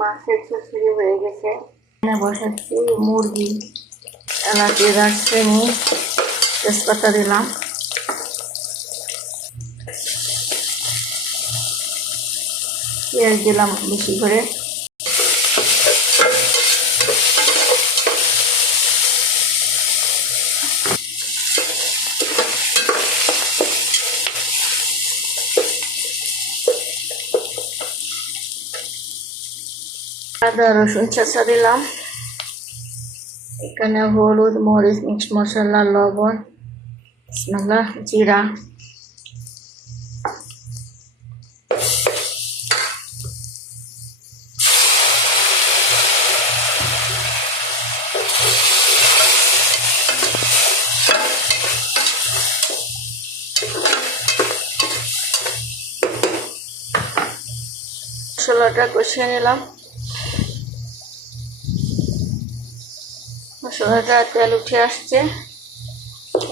মাছের চচ্চড়ি হয়ে গেছে। এখানে বসাচ্ছি মুরগি, এলাচি, দারচিনি, তেজপাতা দিলাম, পেঁয়াজ দিলাম বেশি করে। আদা রসুন চেঁচা দিলাম, এখানে হলুদ, মরিচ, মিক্স মশলা, লবণ, জিরা, মশলাটা কষিয়ে নিলাম। মশলাটা তেল উঠে আসছে,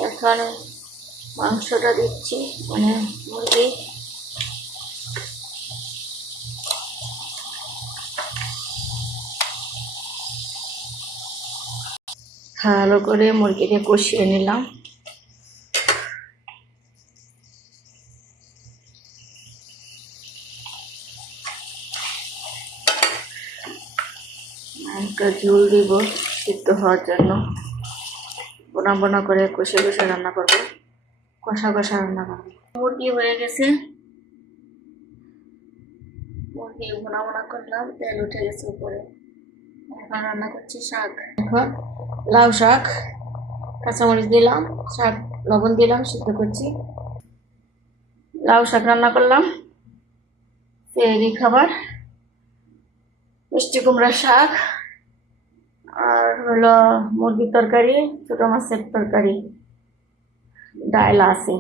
এখন মাংসটা দিচ্ছি, মানে মুরগি। ভালো করে মুরগিকে কষিয়ে নিলাম। একটা ঝোল দিব সিদ্ধ হওয়ার জন্য। বোনা বোনা করে কষে কষে রান্না করবো, কষা কষা রান্না করবো। মুরগি হয়ে গেছে, মুরগি বোনা বোনা করলাম, তেল উঠে গেছে উপরে। এখন রান্না করছি শাক। এখন লাউ শাক, কাঁচামরিচ দিলাম, শাক লবণ দিলাম, সিদ্ধ করছি। লাউ শাক রান্না করলাম, সেহরি খাবার। মিষ্টি কুমড়ার শাক, আর হলো মুরগির তরকারি, ছোট মাছের তরকারি, ডাল আছে,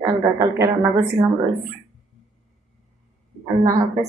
ডালটা কালকে রান্না করছিলাম রয়েছে। আল্লাহ হাফেজ।